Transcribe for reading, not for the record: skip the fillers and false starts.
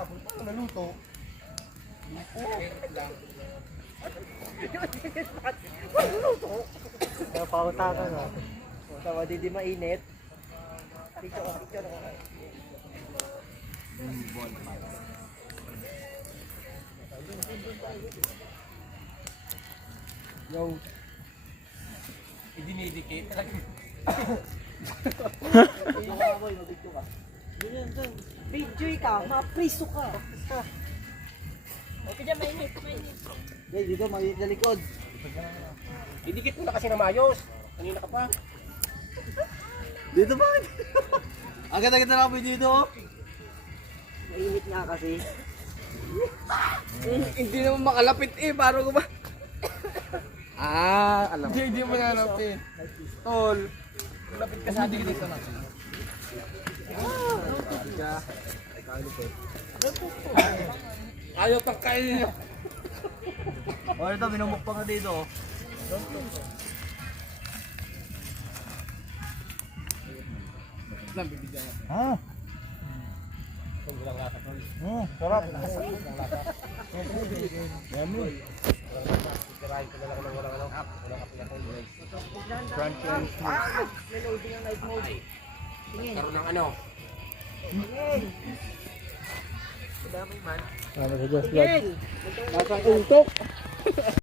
tapon, paano naluto? Pautakan na. Tawa di mainit. Picture ako. Yo. Idinidikit. Video ka, mapriso ka. Okay dyan, mainit. Dito mainit na likod. Didikit mo na kasi na mayos. Kanina ka pa. Dito ba? Agad-agad na ako dito. Mainit nga kasi. Hindi naman makalapit parang ko ba? Alam. Hindi mo nalapit. Tol. Lapit ka sa atin dito na. Ayaw pang kainin niyo. O ito, minumukpang ka dito. Nabibigyan natin. Ha? Kung walang lasa tol. Sarap. Yummy. Tirahin ko na lang ng walang app. Walang app na tol. Crunchy and smooth. May loading ang night mode. Karoon ng ano? Damay man. Ano sa Just Tigil! Nasang untok.